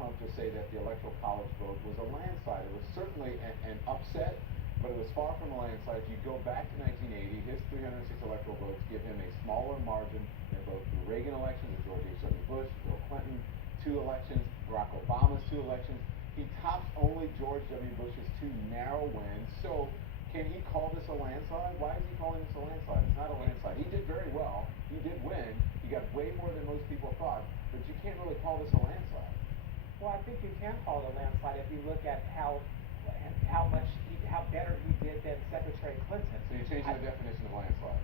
Trump to say that the Electoral College vote was a landslide. It was certainly an upset, but it was far from a landslide. If you go back to 1980, his 306 electoral votes give him a smaller margin than both the Reagan elections, the George H.W. Bush, Bill Clinton, 2 elections, Barack Obama's 2 elections. He tops only George W. Bush's 2 narrow wins. So can he call this a landslide? Why is he calling this a landslide? It's not a landslide. He did very well. He did win. He got way more than most people thought. But you can't really call this a landslide. Well, I think you can call it a landslide if you look at how better he did than Secretary Clinton. So you're changing the definition of landslide.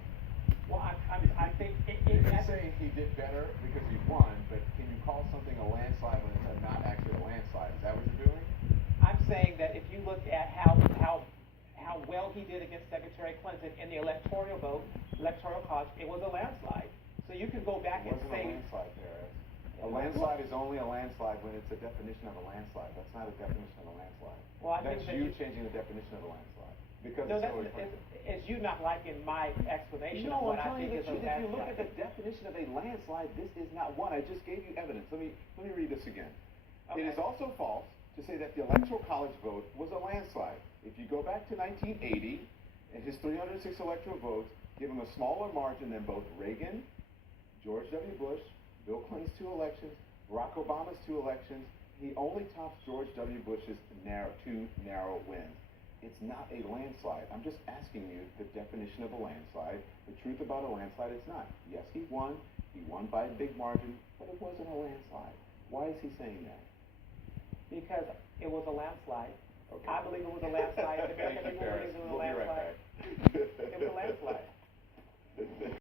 Well, I think you're saying he did better because he won, but can you call something a landslide when it's not actually a landslide? Is that what you're doing? I'm saying that if you look at how well he did against Secretary Clinton in the electoral college, it was a landslide. So you can go back and say a landslide there. A landslide is only a landslide when it's a definition of a landslide. That's not a definition of a landslide. Well, that's you changing the definition of a landslide. Because no, it's you not liking my explanation of what I think is a landslide. If you look at the definition of a landslide, this is not one. I just gave you evidence. Let me read this again. Okay. It is also false to say that the Electoral College vote was a landslide. If you go back to 1980, and his 306 electoral votes give him a smaller margin than both Reagan, George W. Bush, Bill Clinton's 2 elections, Barack Obama's 2 elections. He only tops George W. Bush's 2 narrow wins. It's not a landslide. I'm just asking you the definition of a landslide. The truth about a landslide, it's not. Yes, he won. He won by a big margin, but it wasn't a landslide. Why is he saying that? Because it was a landslide. Okay. I believe it was a landslide. The American people believe it was a landslide. We'll be right back. It was a landslide.